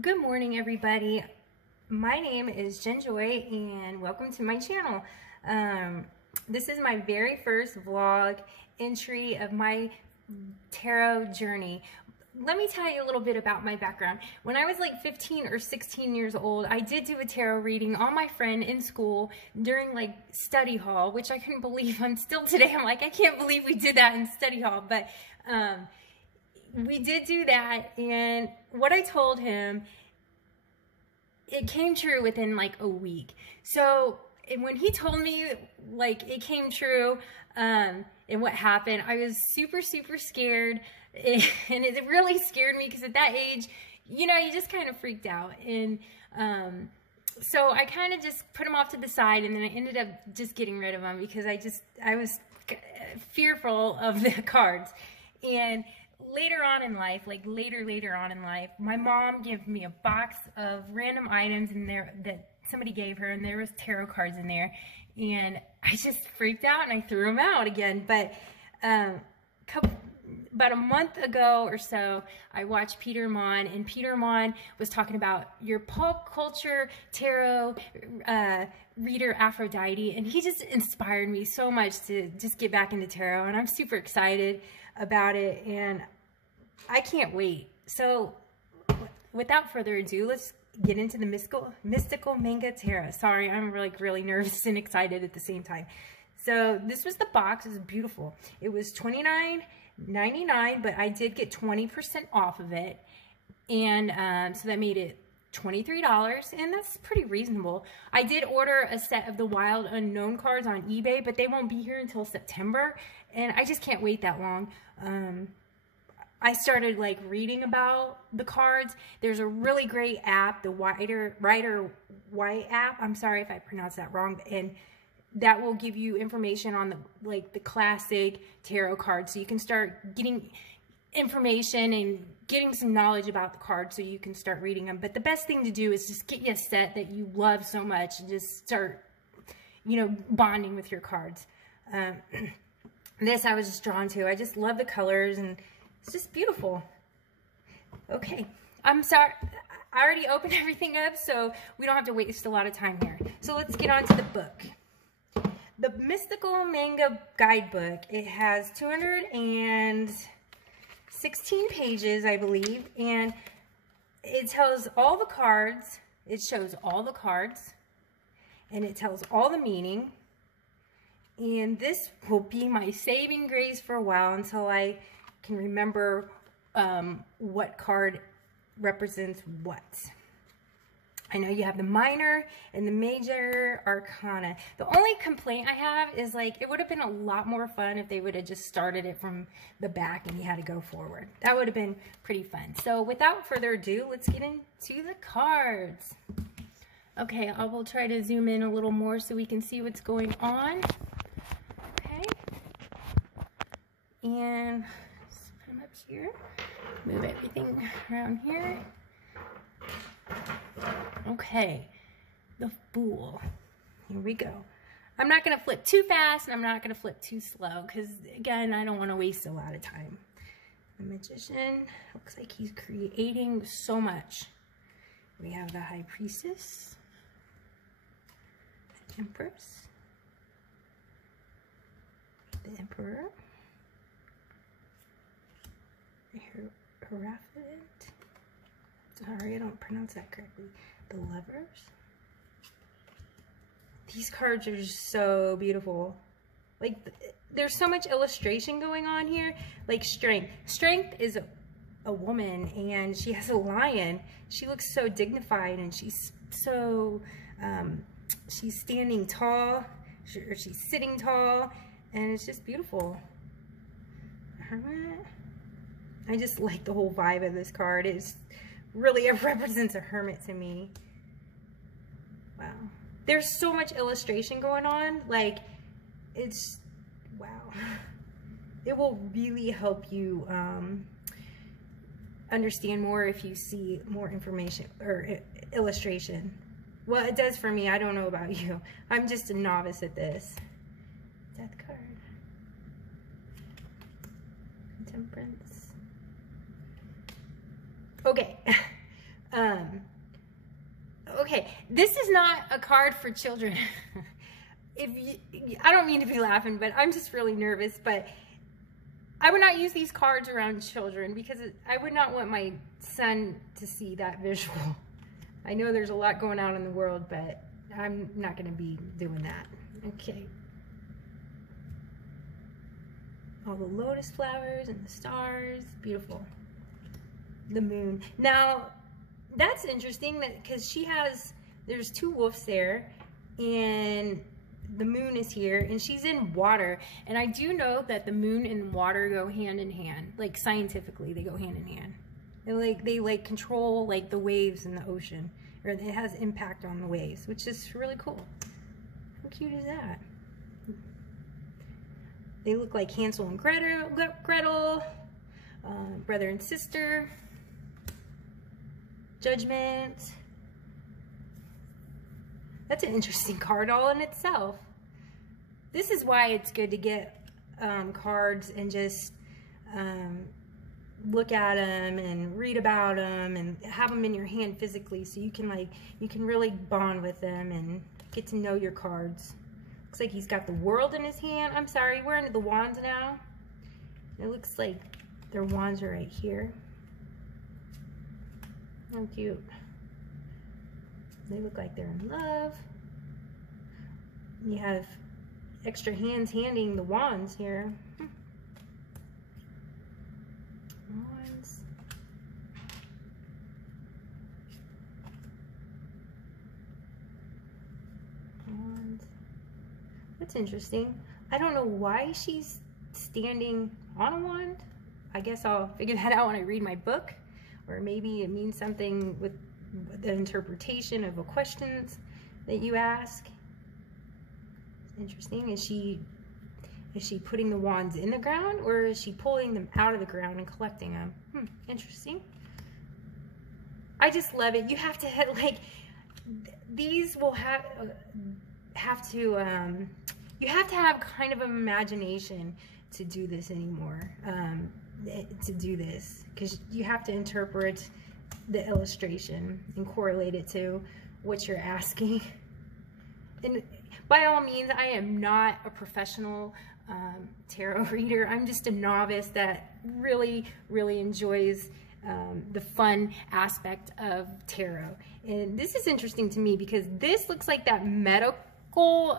Good morning, everybody. My name is Jen Joy, and welcome to my channel. This is my very first vlog entry of my tarot journey. Let me tell you a little bit about my background. When I was like 15 or 16 years old, I did do a tarot reading on my friend in school during like study hall, which I couldn't believe. I'm still today, I'm like, I can't believe we did that in study hall. But we did do that, and what I told him, it came true within like a week. So when he told me like it came true and what happened, I was super scared, and it really scared me because at that age, you know, you just kind of freaked out. And so I kind of just put him off to the side, and then I ended up just getting rid of him because I was fearful of the cards. And later on in life, like later on in life, my mom gave me a box of random items in there that somebody gave her, and there was tarot cards in there, and I just freaked out and I threw them out again. But about a month ago or so, I watched Peter Mon, and Peter Mon was talking about your pop culture tarot reader Aphrodite, and he just inspired me so much to just get back into tarot, and I'm super excited about it, and I can't wait. So without further ado, let's get into the mystical manga tarot. Sorry, I'm really nervous and excited at the same time. So this was the box. It was beautiful. It was $29.99, but I did get 20% off of it, and so that made it $23, and that's pretty reasonable. I did order a set of the Wild Unknown cards on eBay, but they won't be here until September, and I just can't wait that long. I started like reading about the cards. There's a really great app, the Rider White app. I'm sorry if I pronounced that wrong, and that will give you information on the classic tarot cards, so you can start getting information and getting some knowledge about the cards so you can start reading them. But the best thing to do is just get you a set that you love so much and just start, you know, bonding with your cards. This I was just drawn to. I just love the colors, and it's just beautiful. Okay, I'm sorry, I already opened everything up, so we don't have to waste a lot of time here. So let's get on to the book. The Mystical Manga Guidebook. It has 216 pages, I believe, and it tells all the cards. It shows all the cards, and it tells all the meaning. And this will be my saving grace for a while until I can remember what card represents what. I know you have the minor and the major arcana. The only complaint I have is, like, it would have been a lot more fun if they would have just started it from the back and you had to go forward. That would have been pretty fun. So without further ado, let's get into the cards. Okay, I will try to zoom in a little more so we can see what's going on. Okay. And let's put them up here. Move everything around here. Okay, the Fool. Here we go. I'm not going to flip too fast, and I'm not going to flip too slow, because, again, I don't want to waste a lot of time. The Magician. Looks like he's creating so much. We have the High Priestess. The Empress. The Emperor. The Hierophant. Sorry, I don't pronounce that correctly. The Lovers. These cards are just so beautiful. Like, there's so much illustration going on here. Like Strength. Strength is a woman, and she has a lion. She looks so dignified, and she's so, she's standing tall, or she's sitting tall, and it's just beautiful. Hermit. I just like the whole vibe of this card. It's really, it represents a hermit to me. Wow. There's so much illustration going on. Like, it's, wow. It will really help you understand more if you see more information or illustration. Well, it does for me. I don't know about you. I'm just a novice at this. Death card. Temperance. Okay. this is not a card for children. I don't mean to be laughing, but I'm just really nervous. But I would not use these cards around children because I would not want my son to see that visual. I know there's a lot going on in the world, but I'm not going to be doing that. Okay. All the lotus flowers and the stars. Beautiful. The moon. Now, that's interesting because there's two wolves there, and the moon is here, and she's in water. And I do know that the moon and water go hand in hand. Like, scientifically, they go hand in hand. They control, like, the waves in the ocean. Or it has impact on the waves, which is really cool. How cute is that? They look like Hansel and Gretel, brother and sister, Judgment. That's an interesting card all in itself. This is why it's good to get cards and just look at them and read about them and have them in your hand physically, so you can really bond with them and get to know your cards. Looks like he's got the world in his hand. I'm sorry, we're into the wands now. It looks like their wands are right here. How cute. They look like they're in love. You have extra hands handing the wands here. Wands. Wands. That's interesting. I don't know why she's standing on a wand. I guess I'll figure that out when I read my book. Or maybe it means something with the interpretation of the questions that you ask. Interesting. Is she putting the wands in the ground, or is she pulling them out of the ground and collecting them? Interesting. I just love it. You have to like, these will you have to have kind of an imagination to do this anymore. To do this, because you have to interpret the illustration and correlate it to what you're asking. And by all means, I am not a professional tarot reader. I'm just a novice that really enjoys the fun aspect of tarot. And this is interesting to me because this looks like that medical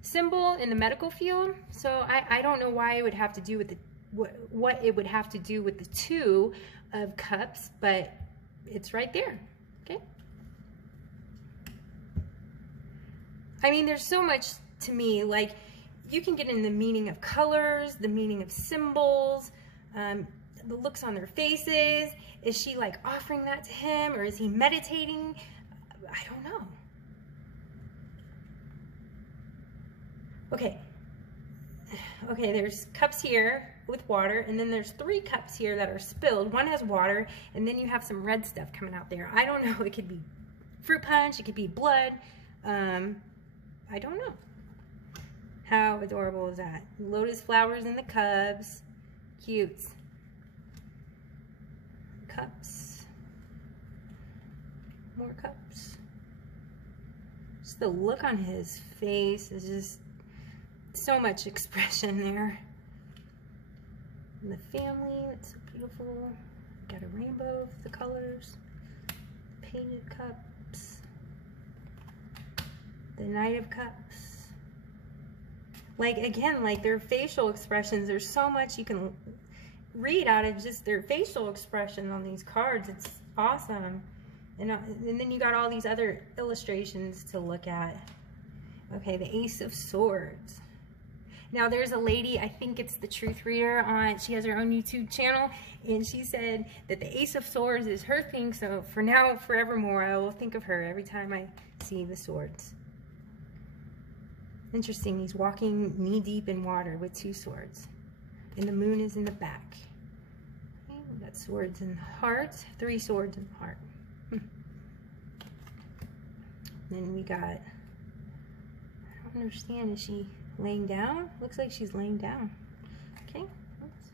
symbol in the medical field. So I don't know why it would have to do with what it would have to do with the Two of Cups, but it's right there. Okay. I mean, there's so much to me. Like, you can get in the meaning of colors, the meaning of symbols, the looks on their faces. Is she like offering that to him, or is he meditating? I don't know. Okay. Okay, there's cups here with water, and then there's 3 cups here that are spilled. One has water, and then you have some red stuff coming out there. I don't know. It could be fruit punch. It could be blood. I don't know. How adorable is that? Lotus flowers in the cups. Cute. Cups. More cups. Just the look on his face is just so much expression there. And the family, it's so beautiful. Got a rainbow of the colors. Painted cups. The Knight of Cups. Like, again, like their facial expressions, there's so much you can read out of just their facial expression on these cards. It's awesome. And then you got all these other illustrations to look at. Okay, the Ace of Swords. Now, there's a lady, I think it's the Truth Reader, she has her own YouTube channel, and she said that the Ace of Swords is her thing, so for now, forevermore, I will think of her every time I see the swords. Interesting, he's walking knee-deep in water with 2 swords, and the moon is in the back. Okay, we got swords in the heart, 3 swords in the heart. Then we got, I don't understand, is she laying down? Looks like she's laying down. Okay. Oops.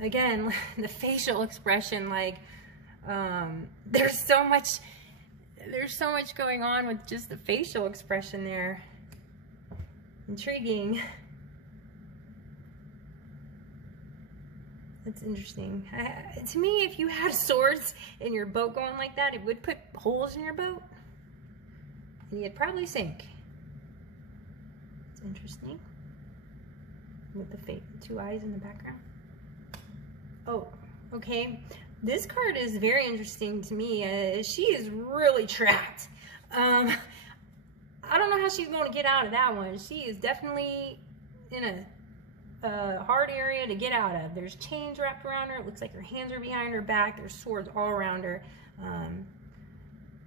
Again, the facial expression, like, there's so much there's so much going on with just the facial expression there. Intriguing. That's interesting. To me, if you had swords in your boat going like that, it would put holes in your boat. And you'd probably sink. It's interesting. With the two eyes in the background. Oh, okay. This card is very interesting to me. She is really trapped. I don't know how she's going to get out of that one. She is definitely in a hard area to get out of. There's chains wrapped around her. It looks like her hands are behind her back. There's swords all around her.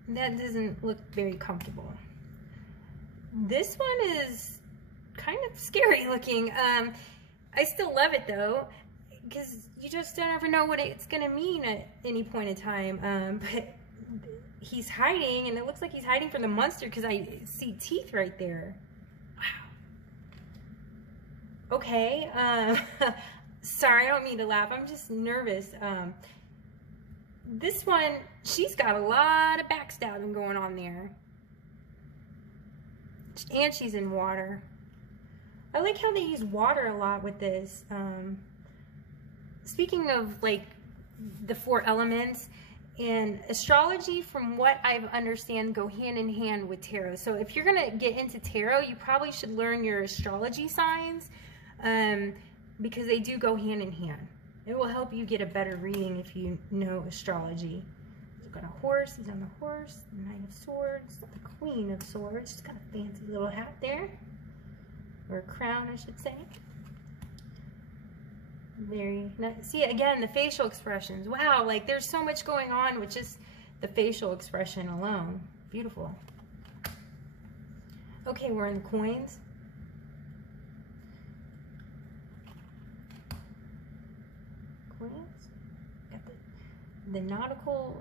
That doesn't look very comfortable. This one is kind of scary looking. I still love it though, because you just don't ever know what it's gonna mean at any point in time. But he's hiding, and it looks like he's hiding from the monster because I see teeth right there. Wow. Okay. Sorry, I don't mean to laugh. I'm just nervous. This one, she's got a lot of backstabbing going on there. And she's in water. I like how they use water a lot with this. Speaking of like the 4 elements, and astrology, from what I understand, go hand in hand with tarot. So if you're gonna get into tarot, you probably should learn your astrology signs, because they do go hand in hand. It will help you get a better reading if you know astrology. He's got a horse. He's on the horse. The Knight of Swords. The Queen of Swords. She's got a fancy little hat there. Or a crown, I should say. Very nice. See, again, the facial expressions. Wow, like there's so much going on with just the facial expression alone. Beautiful. Okay, we're in the coins. Got the nautical,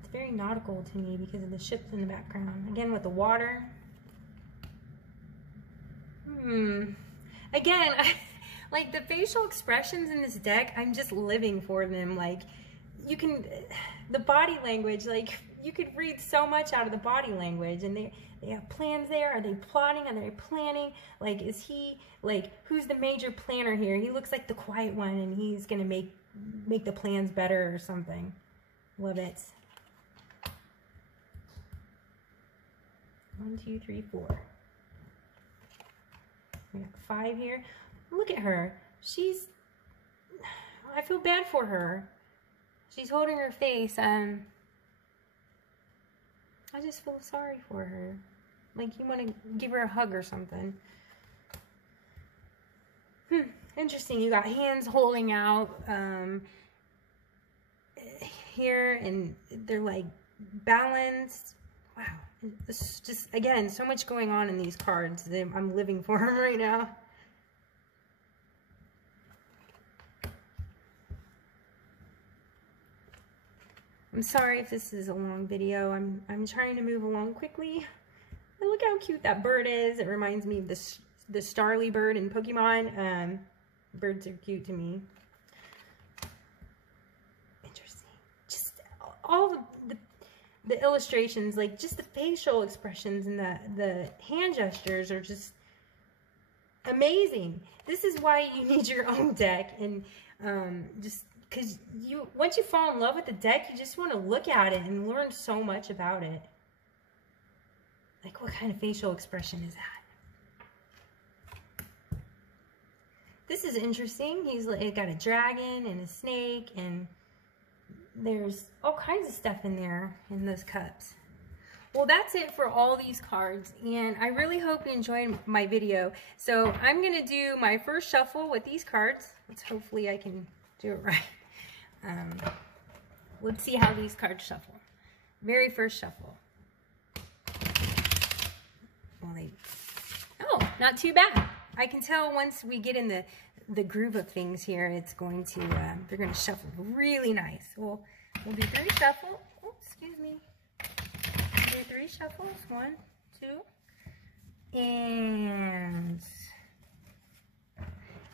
it's very nautical to me because of the ships in the background. Again, with the water. Again, like the facial expressions in this deck, I'm just living for them. Like, you can, the body language, like, you could read so much out of the body language, and they have plans there. Are they plotting? Are they planning? Like, is he, like, who's the major planner here? He looks like the quiet one, and he's gonna make the plans better or something. Love it. 1, 2, 3, 4. We got 5 here. Look at her. I feel bad for her. She's holding her face. I just feel sorry for her. Like, you want to give her a hug or something. Interesting. You got hands holding out here, and they're like balanced. Wow. It's just, again, so much going on in these cards. I'm living for them right now. I'm sorry if this is a long video. I'm trying to move along quickly. And look how cute that bird is. It reminds me of the Starly bird in Pokemon. Birds are cute to me. Interesting. Just all the illustrations, like just the facial expressions and the hand gestures are just amazing. This is why you need your own deck, and just because once you fall in love with the deck, you just want to look at it and learn so much about it. Like, what kind of facial expression is that? This is interesting. He's got a dragon and a snake, and there's all kinds of stuff in there in those cups. Well, that's it for all these cards, and I really hope you enjoyed my video. So I'm going to do my first shuffle with these cards. Hopefully I can do it right. Let's see how these cards shuffle. Very first shuffle. Well, oh, not too bad. I can tell once we get in the groove of things here, it's going to, they're going to shuffle really nice. We'll do 3 shuffles. Oh, excuse me. We'll do 3 shuffles. 1, 2, and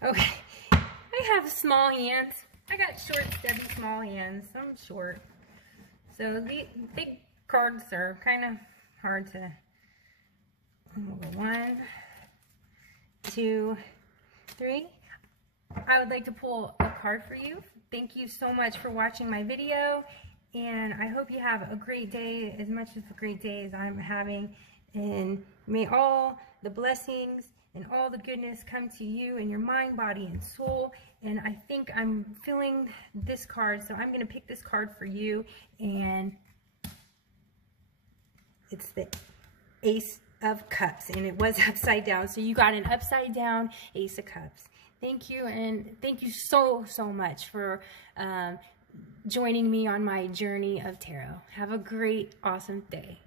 okay. I have small hands. I got short, stubby, small hands. I'm short. So the cards are kind of hard to... We'll go 1, 2, 3. I would like to pull a card for you. Thank you so much for watching my video, and I hope you have a great day, as much of a great day as I'm having, and may all the blessings and all the goodness come to you in your mind, body, and soul. And I think I'm feeling this card, so I'm going to pick this card for you, and it's the Ace of Cups, and it was upside down, so you got an upside down Ace of Cups. Thank you, and thank you so much for joining me on my journey of tarot. Have a great, awesome day.